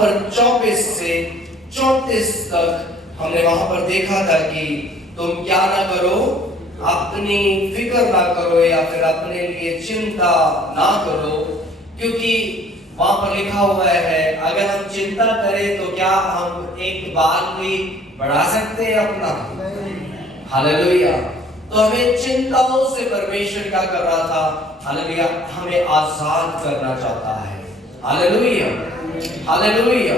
पर 24 से 34 तक हमने वहां पर देखा था कि तुम क्या ना करो, अपनी फिक्र ना करो या फिर अपने लिए चिंता ना करो, क्योंकि वहां पर लिखा हुआ है अगर हम चिंता करें तो क्या हम एक बाल भी बढ़ा सकते हैं अपना? हालेलुया। तो हमें चिंताओं से परमेश्वर क्या कर रहा था? हालेलुया, हमें आजाद करना चाहता है। Hallelujah, hallelujah,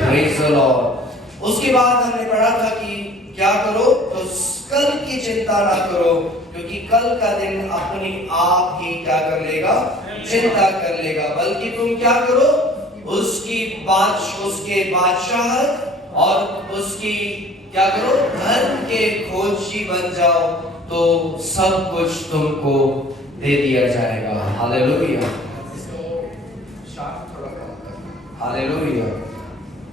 praise the Lord. उसके बाद हमने पढ़ा था कि क्या करो, तो कल की चिंता ना करो, क्योंकि कल का दिन अपनी आप ही क्या कर लेगा? चिंता कर लेगा। बल्कि तुम क्या करो, उसके बादशाहत और उसकी क्या करो, धर्म के खोजी बन जाओ, तो सब कुछ तुमको दे दिया जाएगा। Hallelujah, hallelujah,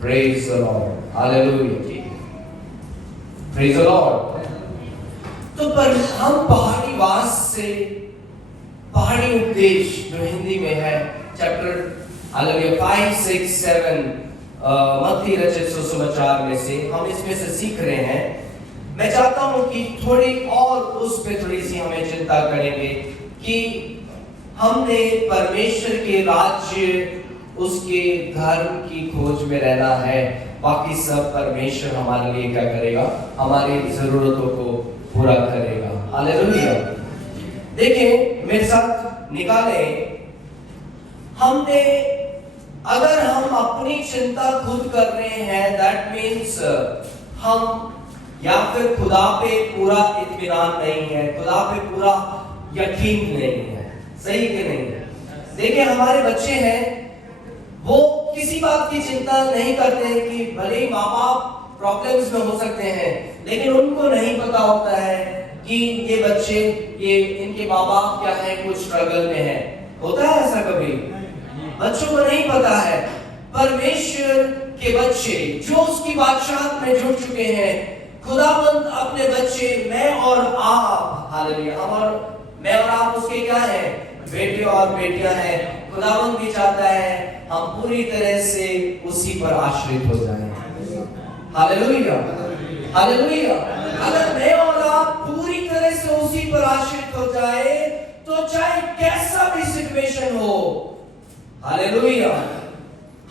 praise the Lord, hallelujah, praise the Lord. तो पर हम पहाड़ी वास से, पहाड़ी उपदेश जो हिंदी में है चैप्टर हालेलुया 5, 6, 7 मत्ती रचित सुसमाचार में से हम इसमें से सीख रहे हैं। मैं चाहता हूं कि थोड़ी और उस पे थोड़ी सी हमें चिंता करेंगे कि हमने परमेश्वर के राज्य, उसके धर्म की खोज में रहना है। बाकी सब परमेश्वर हमारे लिए क्या करेगा? हमारी जरूरतों को पूरा करेगा। हालेलुया। देखिए मेरे साथ निकाले, हमने अगर हम अपनी चिंता खुद कर रहे हैं, दैट मीन्स हम या फिर खुदा पे पूरा इत्मीनान नहीं है, खुदा पे पूरा यकीन नहीं है। सही कि नहीं? देखिए हमारे बच्चे हैं, वो किसी बात की चिंता नहीं करते हैं कि भले ही माँ बाप प्रॉब्लम्स में हो सकते हैं, लेकिन उनको नहीं पता होता है कि ये बच्चे, ये इनके माँ बाप क्या है, कुछ स्ट्रगल में है। होता है ऐसा कभी? बच्चों को नहीं पता है। परमेश्वर के बच्चे जो उसकी बादशाहत में जुड़ चुके हैं, खुदावंद अपने बच्चे मैं और आप, हालेलुया, मैं और आप उसके क्या है? बेटे और बेटियां हैं। खुदावंद भी चाहता है हम पूरी तरह से उसी पर आश्रित हो जाएं। Hallelujah, hallelujah. अगर मैं और आप पूरी तरह से उसी पर आश्रित हो जाए, तो चाहे कैसा भी सिचुएशन हो, हालेलुया,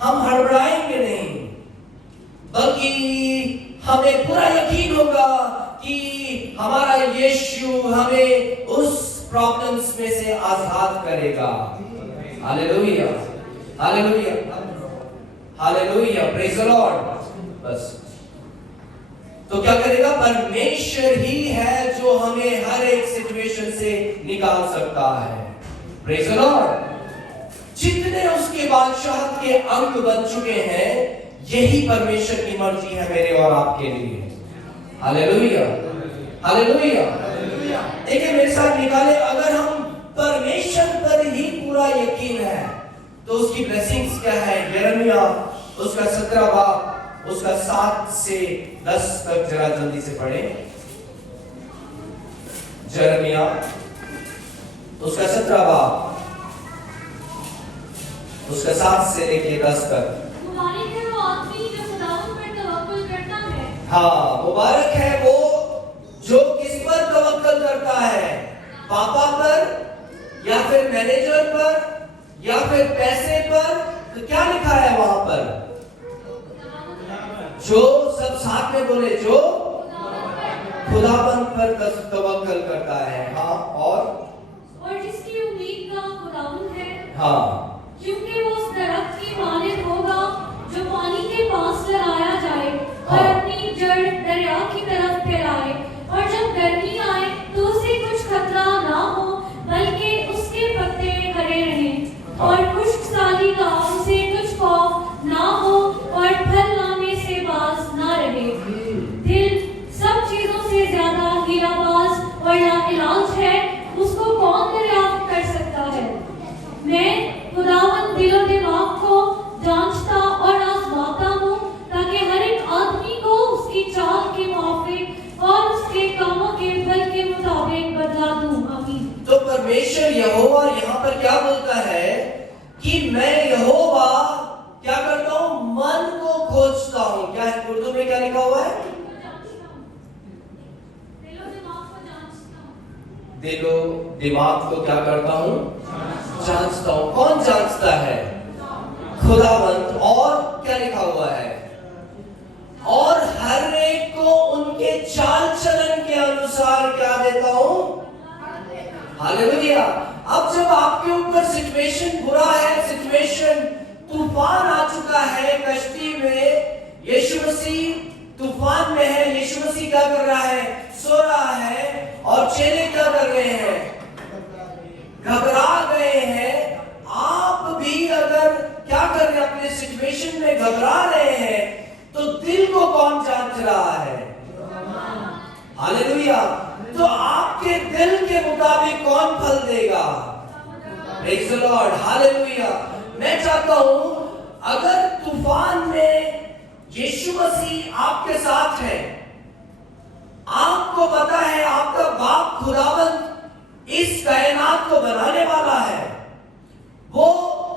हम हड़बड़ाएंगे नहीं, बल्कि हमें पूरा यकीन होगा कि हमारा यीशु हमें उस प्रॉब्लम्स में से आजाद करेगा। Hallelujah, hallelujah, hallelujah, praise the Lord. बस तो क्या करेगा? परमेश्वर ही है जो हमें हर एक सिचुएशन से निकाल सकता है। Praise the Lord. जितने उसके बादशाहत के अंग बन चुके हैं, यही परमेश्वर की मर्जी है मेरे और आपके लिए। Hallelujah, hallelujah. देखिए मेरे साथ निकाले, अगर हम परमेश्वर पर ही पूरा यकीन है, तो उसकी ब्लेसिंग्स क्या है? यिर्मयाह उसका 17 बाब उसका 7 से 10 तक जरा जल्दी से पढ़े। यिर्मयाह उसका 17 बाब उसका 7 से लेके 10 तक। मुबारक है वो आदमी जो खुदावंद पर तवक्कुल करता है। हाँ, मुबारक है वो जो किस पर तवक्कुल करता है? पापा पर या फिर मैनेजर पर या फिर पैसे पर? तो क्या लिखा है वहां पर? जो सब साथ में बोले, जो खुदावंद पर तवक्कुल करता है। हाँ, और जिसकी उम्मीद का खुदावंद है। हाँ, क्योंकि वो उस दरख्त की मालिक होगा जो पानी के पास लगाया जाए और हाँ। अपनी जड़ दरिया की तरफ फैलाए, और जब गर्मी आए तो उसे कुछ खतरा ना हो, बल्कि उसके पत्ते हरे रहें, और खुश्क साली का उसे कुछ खौफ ना हो, और फल लाने से बाज ना रहे। दिल सब चीजों से ज्यादा हीराबाज और लाइलाज है, उसको कौन दरियाफ्त कर सकता है? मैं खुदावंद दिलो दिमाग को जांचता और आजमाता हूँ, ताकि हर एक आदमी को उसकी चाल के मुताबिक और उसके कामों के फल के मुताबिक बदला दूं। आमीन। तो परमेश्वर यहोवा यहाँ पर क्या बोलता है कि मैं यहोवा क्या करता हूँ? मन दिलो दिमाग को क्या करता हूँ? जांचता हूँ। कौन जांचता है? खुदावंत। और क्या लिखा हुआ है? और हर एक को उनके चाल चलन के अनुसार क्या देता हूँ? हालेलुया। अब जब आपके ऊपर सिचुएशन बुरा है, सिचुएशन तूफान आ चुका है कश्ती में, यीशु मसीह तूफान में है, यीशु मसीह क्या कर रहा है? सो रहा है। और चेले क्या कर रहे हैं? घबरा गए हैं। आप भी अगर क्या कर रहे हैं, अपने सिचुएशन में घबरा रहे हैं, तो दिल को कौन जांच रहा है? हालेलुया। तो आपके दिल के मुताबिक कौन फल देगा? Praise the Lord. हालेलुया। मैं चाहता हूं अगर तूफान में यीशु मसीह आपके साथ है, आपको पता है आपका बाप खुदावंत इस कायनात को बनाने वाला है, वो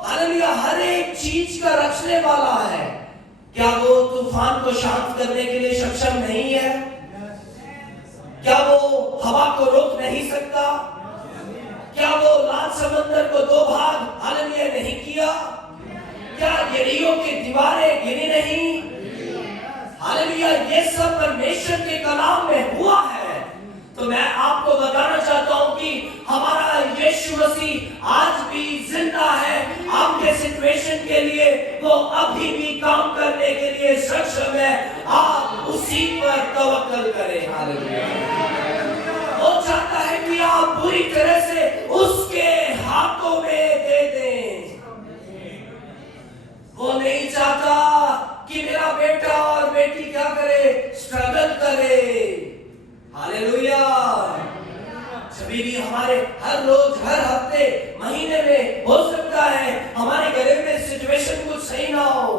हालेलुया हर एक चीज का रचने वाला है, क्या वो तूफान को शांत करने के लिए सक्षम नहीं है? क्या वो हवा को रोक नहीं सकता? क्या वो लाल समंदर को दो भाग हालेलुया नहीं किया? क्या यरीहो की दीवारें गिरी नहीं? हालेलुया। ये सब परमेश्वर के कलाम में हुआ है। तो मैं आपको बताना चाहता हूं कि हमारा यीशु मसीह आज भी जिंदा है। आपके सिचुएशन के लिए वो अभी भी काम करने के लिए सक्षम है। आप उसी पर तवक्कल करें। हालेलुया। वो चाहता है कि आप पूरी तरह से उसके हाथों में दे दें। वो नहीं चाहता कि मेरा बेटा और बेटी क्या करे? स्ट्रगल करे। हालेलुया। सभी भी हमारे हर रोज, हर हफ्ते, महीने में हो सकता है हमारे घर में सिचुएशन कुछ सही ना हो,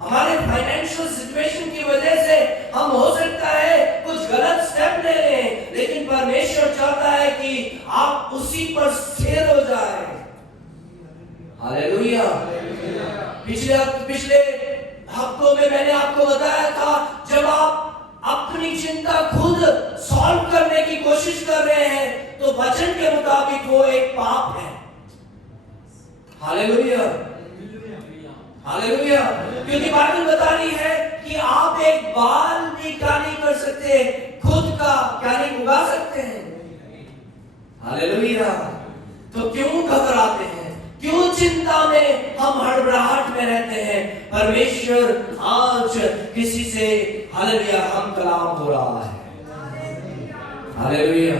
हमारे फाइनेंशियल सिचुएशन की वजह से हम हो सकता है कुछ गलत स्टेप ले लें, लेकिन परमेश्वर चाहता है कि आप उसी पर स्थिर हो जाए। हालेलुया। पिछले हफ्तों में मैंने आपको बताया था, जब आप अपनी चिंता खुद सॉल्व करने की कोशिश कर रहे हैं तो वचन के मुताबिक वो एक पाप है। हालेलुया। हालेलुया। क्योंकि बाइबल बता रही है कि आप एक बाल भी क्या नहीं कर सकते, खुद का क्या नहीं उगा सकते हैं। हालेलुया। तो क्यों घबराते हैं? क्यों चिंता में हम हड़बड़ाहट में रहते हैं? परमेश्वर आज किसी से हालेलुया हम कलाम हो रहा है। हालेलुया।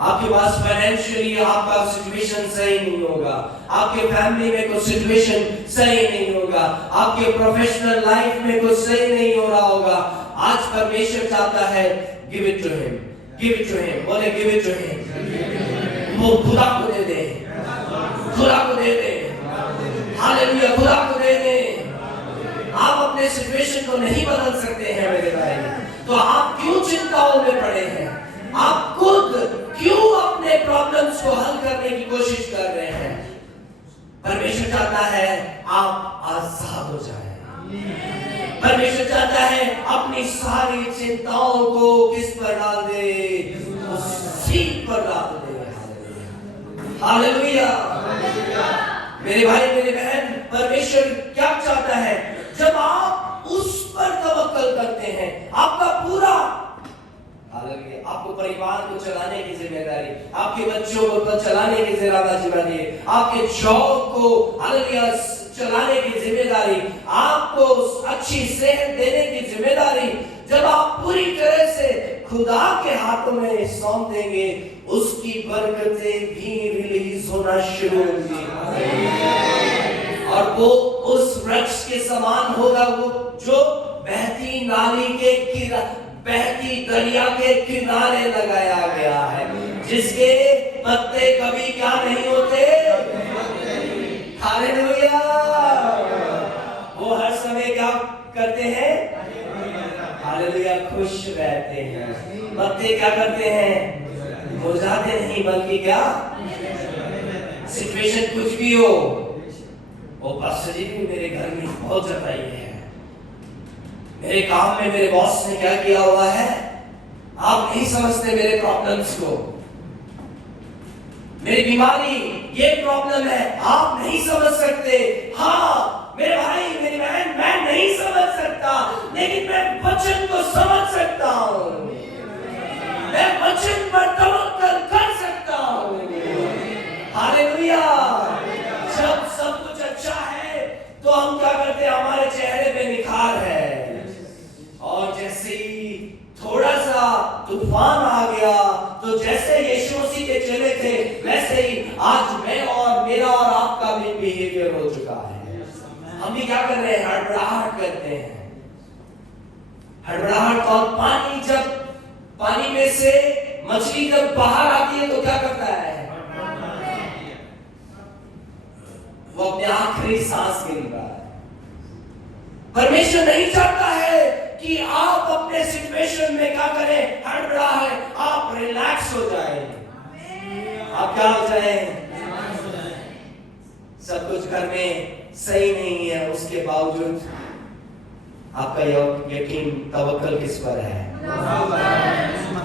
आपके पास फाइनेंशियली आपका सिचुएशन सही नहीं होगा, आपके फैमिली में कुछ सिचुएशन सही नहीं होगा, आपके प्रोफेशनल लाइफ में कुछ सही नहीं हो रहा होगा। आज परमेश्वर चाहता है give it to him, give it to him. बोले गिव इट टू हिम। वो खुदा को दे दे, खुदा को दे दे। हालेलुया। खुदा को दे दे। आप अपने सिचुएशन को नहीं बदल सकते हैं मेरे भाई, तो आप क्यों चिंताओं में पड़े हैं? आप खुद क्यों अपने प्रॉब्लम्स को हल करने की कोशिश कर रहे हैं? परमेश्वर चाहता है आप आजाद हो जाएं। परमेश्वर चाहता है अपनी सारी चिंताओं को किस पर डाल दे? उसी पर डाल दे। हालेलुया। मेरे भाई, मेरे बहन, परमेश्वर क्या चाहता है? जब आप उस पर तवक्कल करते हैं, आपका पूरा हालेलुया, आपको परिवार को चलाने की जिम्मेदारी, आपके बच्चों को चलाने की जिम्मेदारी, आपके जॉब को हालेलुया चलाने की जिम्मेदारी, आपको अच्छी सेहत देने की जिम्मेदारी, जब आप पूरी तरह से खुदा के हाथों में सौंप देंगे, उसकी बरकतें भी रिलीज होना शुरू होंगी। और वो उस वृक्ष के समान होगा, वो जो बहती नाली के बहती दरिया के किनारे लगाया गया है, जिसके पत्ते कभी क्या नहीं होते। हालेलुया। वो हर समय क्या करते हैं? हालेलुया, खुश रहते हैं। पत्ते क्या करते हैं? मुरझाते नहीं, बल्कि क्या, सिचुएशन कुछ भी हो, वो पास्टर जी मेरे घर में बहुत जताई है, मेरे काम में मेरे बॉस ने क्या किया हुआ है, आप नहीं समझते मेरे प्रॉब्लम्स को। मेरी बीमारी, ये प्रॉब्लम है, आप नहीं समझ सकते। हाँ मेरे भाई, मेरी बहन, मैं नहीं समझ सकता, लेकिन मैं वचन को समझ सकता हूँ। मैं वचन पर तवक्कल कर सकता हूँ। हालेलुया। जब सब कुछ अच्छा है तो हम क्या करते हैं, हमारे चेहरे पे निखार है, और जैसे ही थोड़ा सा तूफान आ गया, तो जैसे यीशु मसीह के चेले थे, वैसे ही आज मैं और मेरा और आपका भी बिहेवियर हो चुका है। हम भी क्या कर रहे हैं, हड़बड़ाहट करते हैं। हड़बड़ाहट। और पानी, जब पानी में से मछली जब बाहर आती है तो क्या करता है, वो अपने आखिरी सांस गिन रहा है। परमेश्वर नहीं चाहता है कि आप अपने सिचुएशन में क्या करें, हड़बड़ा है, आप रिलैक्स हो जाएं। आप क्या हो जाएं, सब कुछ घर में सही नहीं है, उसके बावजूद आपका यकीन, तवक्कल किस पर है?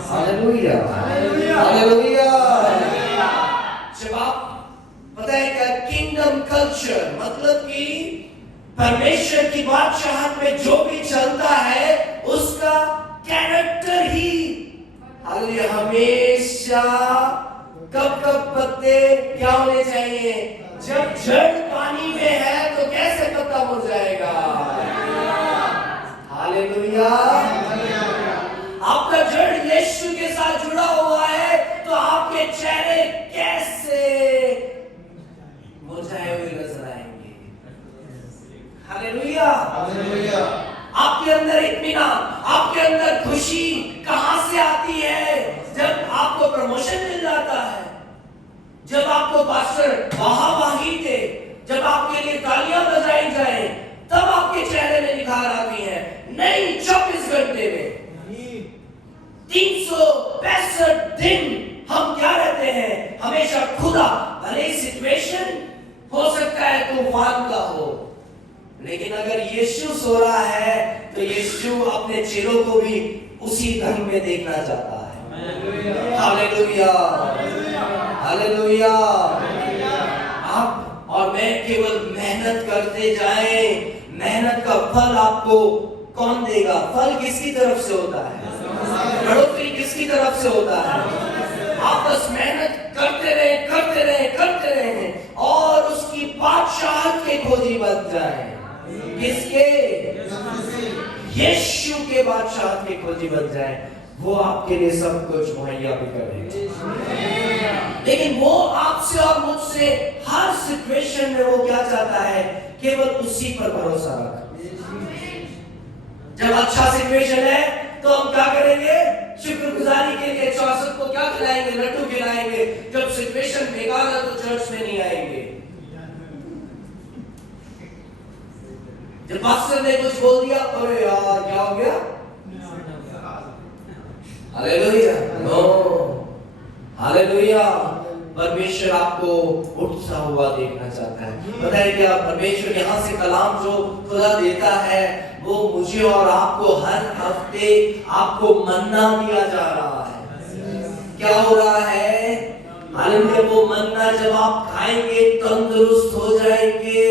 Hallelujah, hallelujah. जब आप, पता है क्या, किंगडम कल्चर मतलब कि परमेश्वर की बादशाहत में जो भी चलता है उसका कैरेक्टर ही, हालेलुया, हमेशा कब कब पत्ते क्या होने चाहिए, जब जड़ पानी में है तो कैसे पत्ता मुड़ जाएगा। हालेलुया। आपका जड़ यीशु के साथ जुड़ा हुआ है तो आपके चेहरे कैसे मुरझाए हुए नजर आएंगे। Hallelujah, hallelujah. आपके अंदर इत्मीनान, आपके अंदर खुशी कहां से आती है? जब आपको प्रमोशन मिल जाता है, जब आपको पास्टर वाहवाही दे, जब आपके लिए तालियां बजाई जाए, तब आपके चेहरे में निखार आती है। नहीं, 24 घंटे में 365 दिन हम क्या रहते हैं, हमेशा खुदा। भले सिचुएशन हो सकता है तूफान का हो, लेकिन अगर यीशु सो रहा है तो यीशु अपने चेलों को भी उसी ढंग में देखना चाहता है। Hallelujah, hallelujah. आप और मैं केवल मेहनत करते जाएं, मेहनत का फल आपको कौन देगा? फल किसकी तरफ से होता है? बढ़ोतरी किसकी तरफ से होता है? आप बस मेहनत करते रहे, करते रहे, करते रहे, और उसकी बादशाहत के खोजी बन जाए। किसके? यीशु के बादशाहत के खोजी बन जाए। वो आपके लिए सब कुछ मुहैया भी करेगा, लेकिन वो आपसे और मुझसे हर सिचुएशन में वो क्या चाहता है, केवल उसी पर भरोसा रख। जब अच्छा सिचुएशन है तो हम क्या करेंगे, शुक्रगुजारी के लिए 64 को क्या खिलाएंगे, लड्डू खिलाएंगे। जब सिचुएशन बेकार है तो चर्च में नहीं आएंगे। जब पास्टर ने कुछ बोल दिया, अरे यार क्या हो गया, हालेलुया, नो, हालेलुया। परमेश्वर आपको उठता हुआ देखना चाहता है। पता है क्या, परमेश्वर यहाँ से कलाम जो खुदा देता है, वो मुझे और आपको हर हफ्ते आपको मन्ना दिया जा रहा है। क्या हो रहा है? हालेलुया। वो मन्ना जब आप खाएंगे तंदुरुस्त हो जाएंगे।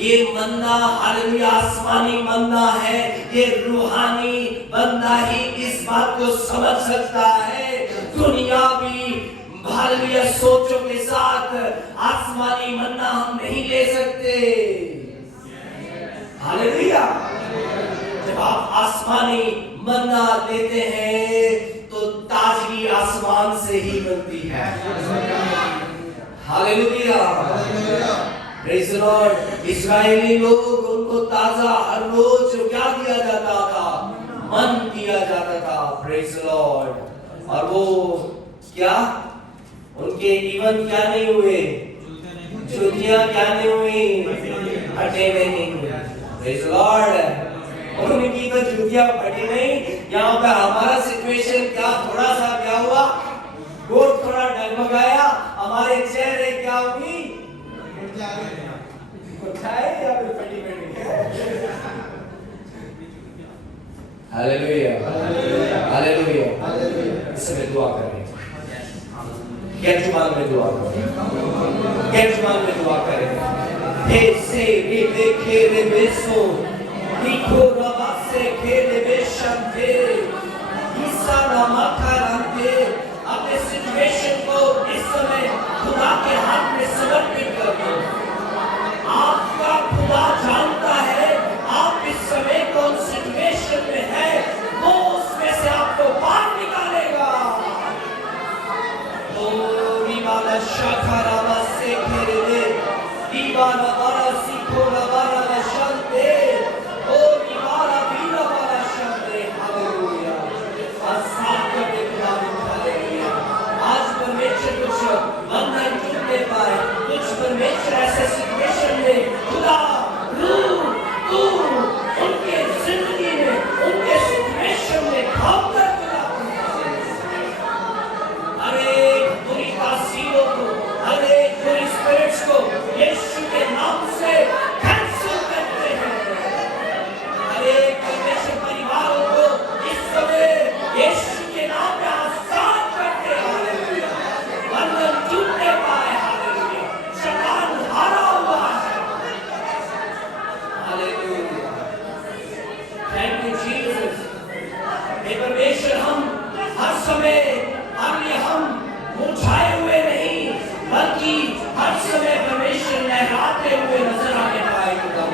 ये मन्ना, हालेलुया, आसमानी मन्ना है। ये रूहानी बंदा ही इस बात को समझ सकता है। दुनियावी हालेलुया सोचों के साथ आसमानी मन्ना हम नहीं ले सकते। हालेलुया। जब आप आसमानी मन्ना लेते हैं तो ताजगी आसमान से ही मिलती है। Hallelujah, praise the lord. इस्राएली लोग, उनको ताजा हर रोज क्या दिया जाता था, मन दिया जाता था। Praise the Lord. और वो क्या, उनके इवन क्या नहीं हुए, जूतियां क्या नहीं हुई, फटे नहीं हुए। Praise the Lord. उनकी तो जूतियां फटी नहीं। यहाँ पर हमारा सिचुएशन क्या, थोड़ा सा क्या हुआ, गोद थोड़ा डगमगाया, हमारे चेहरे क्या हुई, उठाए या फिर फटी फटी। Hallelujah, hallelujah, hallelujah. इस समय दुआ करें। जुबान में दुआ करें, जुबान में दुआ करें। हे से रे देखे रे बेसो निको रबा से खेले बेशंते ईसा नामा करांते। अपने सिचुएशन को इस समय खुदा के हाथ में समर्पित कर दो। आपका खुदा जानता है आप इस समय कौन सिचुएशन में है, वो उसमें से आपको बाहर निकालेगा। ओ विवाला शाखारावा से घेरे दे, विवाला वाला सीखो वाला लशांते, ओ विवाला वीरा वाला शांते। हालेलुया। आसाद में खुदा हालेलुया। आज परमेश्वर कुछ बंधन टूटने पाए, कुछ परमेश्वर ऐसे सिचुएशन में खुदा तू उनके जिंदगी में, उनके सिचुएशन में काम कर खुदा। अरे बुरी तासीरों को, अरे बुरी स्पिरिट्स को यीशु के नाम से कैंसिल करते हैं। अरे परमेश्वर परिवारों को इस समय यीशु के नाम में आजाद करते हैं। हालेलुया। बंधन टूटने पाए। हालेलुया। शैतान हारा हुआ है। हालेलुया। Thank you Jesus. हे परमेश्वर, हम हर समय हम मुरझाए हुए नहीं, बल्कि हर समय परमेश्वर लहराते हुए नजर आने पाए खुदा,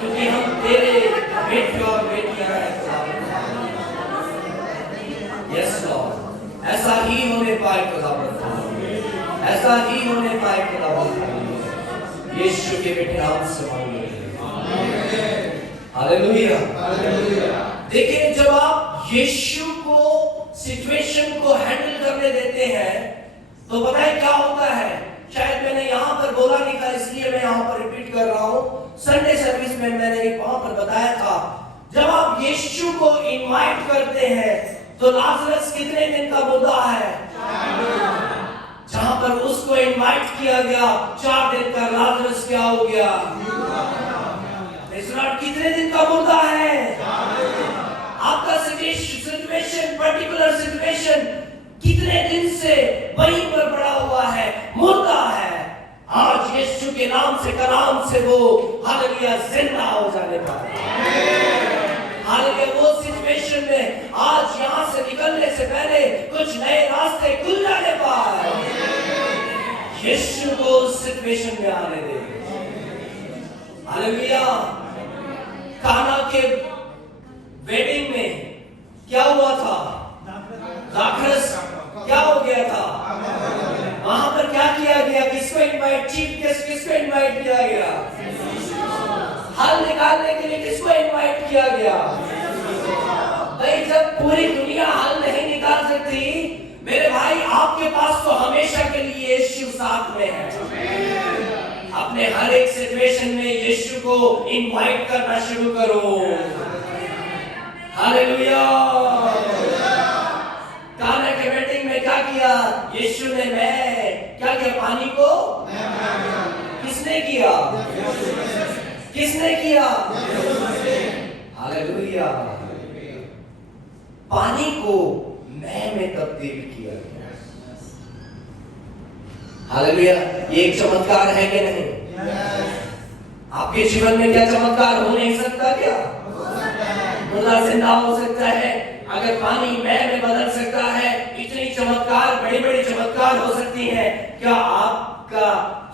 क्योंकि हम तेरे बेटे और बेटियां हैं खुदा। यस लॉर्ड, ऐसा ही होने पाए खुदा, ऐसा ही होने पाए खुदा। यीशु के बेटे नाम से मांगे। हालेलुया। देखिए, जब आप यीशु को सिचुएशन को हैंडल करने देते हैं तो पता है क्या होता है। शायद मैंने यहाँ पर बोला नहीं था, इसलिए मैं यहाँ पर रिपीट कर रहा हूँ। संडे सर्विस में मैंने वहां पर बताया था, जब आप यीशु को इनवाइट करते हैं तो लाजरस कितने दिन का मुर्दा है। जहां पर उसको इनवाइट किया गया 4 दिन का लाजरस क्या हो गया। कितने दिन का मुर्दा है। आपका सिचुएशन, पर्टिकुलर सिचुएशन कितने दिन से वहीं पर पड़ा हुआ है, मुर्दा है। आज यीशु के नाम से, कलाम से वो हालेलुया जिंदा हो जाने पाए। हालेलुया। वो सिचुएशन में आज यहाँ से निकलने से पहले कुछ नए रास्ते खुल जाने पाए। यीशु को उस सिचुएशन में आने दे। हालेलुया। काना के वेडिंग में क्या हुआ था। दाखरस क्या हो गया था। वहां पर क्या किया गया, किसको इनवाइट, चीफ गेस्ट किसको इनवाइट किया गया। हल निकालने के लिए किसको इनवाइट किया गया। भाई, जब पूरी दुनिया हल नहीं निकाल सकती मेरे भाई, आपके पास तो हमेशा के लिए यीशु साथ में है। अपने हर एक सिचुएशन में यीशु को इनवाइट करना शुरू करो। हालेलुया। काना के वेडिंग में क्या किया यीशु ने, मैं क्या किया, पानी को किसने किया, किसने किया। हालेलुया। पानी को मैं में तब्दील किया गया। हालेलुया। ये एक चमत्कार है कि नहीं। आपके जीवन में क्या चमत्कार हो नहीं सकता क्या। मुर्दा जिंदा हो सकता है। अगर पानी मैं में बदल सकता है, इतनी चमत्कार, बड़ी बड़ी चमत्कार हो सकती है। क्या आपका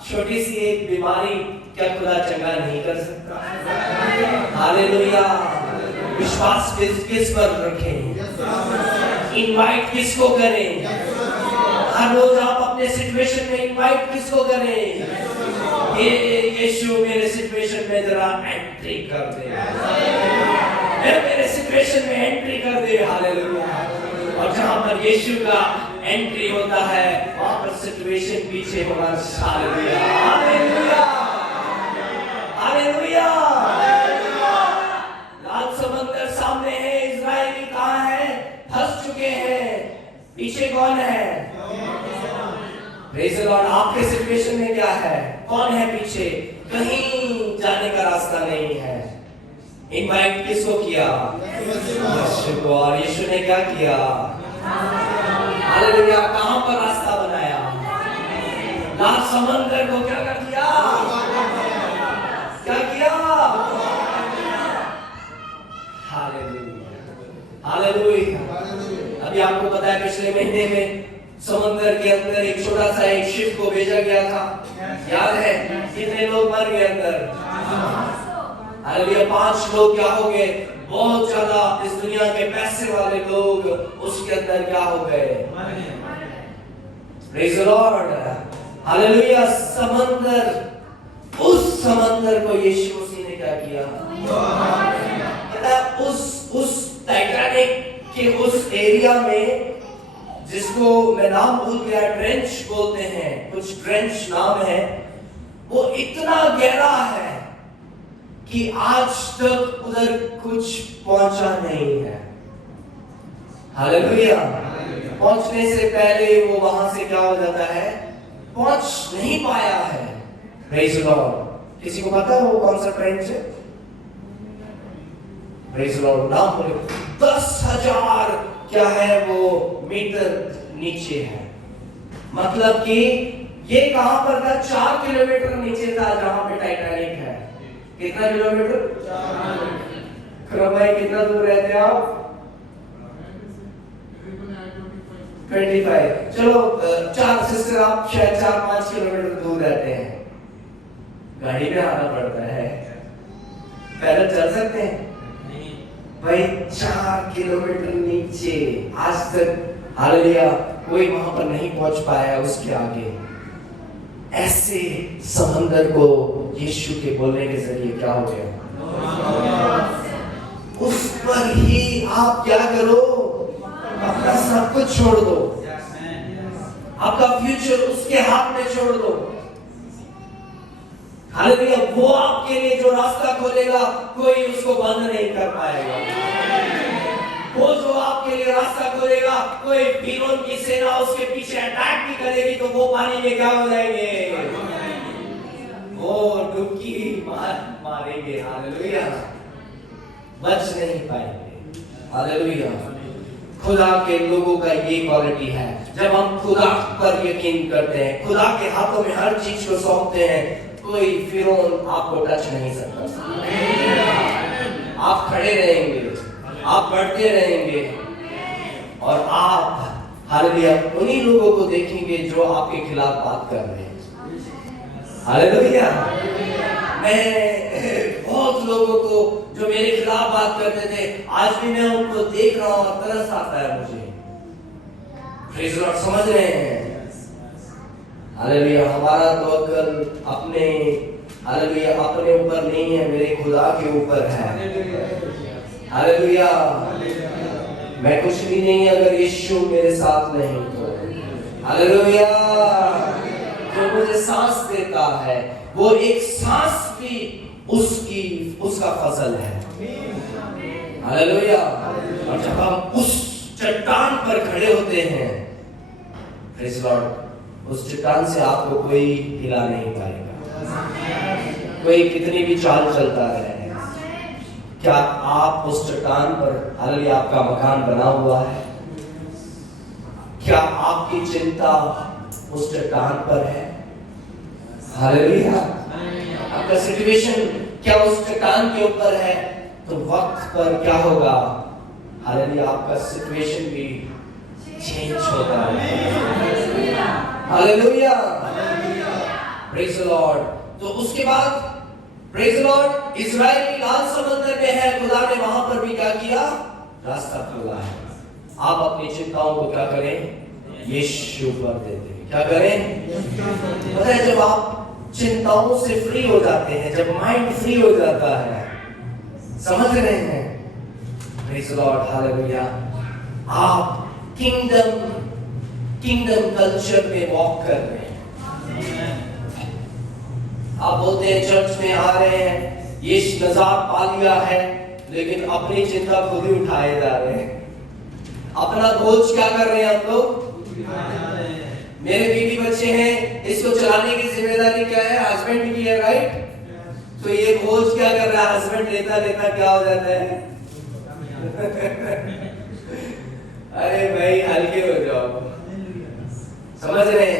छोटी सी एक बीमारी क्या खुदा चंगा नहीं कर सकता। हालेलुया। विश्वास किस पर रखें, इनवाइट किसको करें। हर रोज आप अपने सिचुएशन में इनवाइट किसको करें। ये यीशु मेरे सिचुएशन में जरा एंट्री कर दे, मेरे सिचुएशन में एंट्री कर दे। हालेलुया। और जहां पर यीशु का एंट्री होता है वहां पर सिचुएशन पीछे होगा। हालेलुया। हालेलुया। हालेलुया। लाल समंदर सामने है, इजराइली कहां है, फंस चुके हैं। पीछे कौन है। Praise the Lord. आपके सिचुएशन में क्या है, कौन है पीछे। कहीं जाने का रास्ता नहीं है। इनवाइट किसको किया, यीशु को। और यीशु ने क्या किया। हालेलुया। कहां पर रास्ता बनाया, लाल समंदर को क्या कर दिया? क्या किया? Hallelujah, hallelujah. अभी आपको पता है पिछले महीने में समुद्र के अंदर एक छोटा सा एक शिप को भेजा गया था, याद है? कितने लोग मर गए अंदर? हालेलुया, 5 लोग क्या हो गए? बहुत ज्यादा इस दुनिया के पैसे वाले लोग उसके अंदर क्या हो गए? Praise the Lord, hallelujah. समंदर, उस समंदर को यीशु मसीह ने क्या किया? उस टाइटैनिक के उस एरिया में, जिसको मैं नाम भूल गया, ट्रेंच बोलते हैं, कुछ ट्रेंच नाम है, वो इतना गहरा है कि आज तक उधर कुछ पहुंचा नहीं है। हालेलुया। पहुंचने से पहले वो वहां से क्या हो जाता है? पहुंच नहीं पाया है। Praise the Lord. किसी को पता है वो कौन सा ट्रेंच है? Praise the Lord. नाम बोले। 10,000 क्या है वो मीटर नीचे है। मतलब कि ये कहां पर था? 4 किलोमीटर नीचे था जहां पे टाइटैनिक है। कितना किलोमीटर? 4। भाई कितना दूर रहते हैं आप? 25। चलो 4 सिस्टर, आप शायद 4-5 किलोमीटर दूर रहते हैं। गाड़ी में आना पड़ता है, पैदल चल सकते हैं? नहीं भाई, 4 किलोमीटर नीचे आज तक हालेलुया कोई वहां पर नहीं पहुंच पाया। उसके आगे ऐसे समंदर को यीशु के बोलने के जरिए क्या हो गया? उस पर ही आप क्या करो? अपना सब कुछ छोड़ दो, आपका फ्यूचर उसके हाथ में छोड़ दो। हालेलुया। वो आपके लिए जो रास्ता खोलेगा कोई उसको बंद नहीं कर पाएगा। वो जो आपके लिए रास्ता खोलेगा, कोई फिरौन की सेना उसके पीछे अटैक भी करेगी तो वो पानी में क्या हो जाएंगे? वो डुबकी मारेंगे। हालेलुया, बच नहीं पाएंगे। हालेलुया। खुदा के लोगों का ये क्वालिटी है, जब हम खुदा पर यकीन करते हैं, खुदा के हाथों में हर चीज को सौंपते हैं, कोई फिरौन आपको टच नहीं सकता। आप खड़े रहेंगे, आप बढ़ते रहेंगे और आप हालेलुया उन्हीं लोगों को देखेंगे जो आपके खिलाफ बात कर रहे हैं। हालेलुया। मैं बहुत लोगों को जो मेरे खिलाफ बात करते थे, आज भी मैं उनको देख रहा हूं और तरस आता है मुझे। Praise the Lord. समझ रहे हैं? हालेलुया। हमारा तवक्कल अपने हालेलुया अपने ऊपर नहीं है, मेरे खुदा के ऊपर है। हालेलुया। मैं कुछ भी नहीं अगर यीशु मेरे साथ नहीं तो। हालेलुया। जो मुझे सांस देता है वो एक सांस भी उसका फजल है। हालेलुया। और जब हम उस चट्टान पर खड़े होते हैं, प्रेज़ द लॉर्ड, उस चट्टान से आपको कोई हिला नहीं पाएगा। कोई कितनी भी चाल चलता रहे, क्या आप उस चट्टान पर हालेलुया आपका मकान बना हुआ है? क्या आपकी चिंता उस चट्टान पर है? हालेलुया। आपका सिचुएशन क्या उस चट्टान के ऊपर है? तो वक्त पर क्या होगा? हालेलुया आपका सिचुएशन भी चेंज होता है। हालेलुया। Praise the Lord. तो उसके बाद प्रेज़ द लॉर्ड, इस्राएल लाल समुद्र में है, खुदा ने वहां पर भी क्या किया? रास्ता खोला है। आप अपनी चिंताओं को क्या करें? यीशु पर दे दें। क्या करें? पता है, जब आप चिंताओं से फ्री हो जाते हैं, जब माइंड फ्री हो जाता है, समझ रहे हैं? Praise the Lord, hallelujah. आप किंगडम कल्चर में वॉक कर रहे हैं। आप बोलते हैं चर्च में आ रहे हैं, ये नजात पा लिया है, लेकिन अपनी चिंता खुद ही उठाए जा रहे हैं। अपना बोझ क्या कर रहे हैं आप लोग? मेरे बीवी बच्चे हैं, इसको चलाने की जिम्मेदारी क्या है? हस्बैंड की है, राइट? तो ये बोझ क्या कर रहा है? हस्बैंड लेता लेता क्या हो जाता है? अरे भाई हल्के हो जाओ। समझ रहे हैं?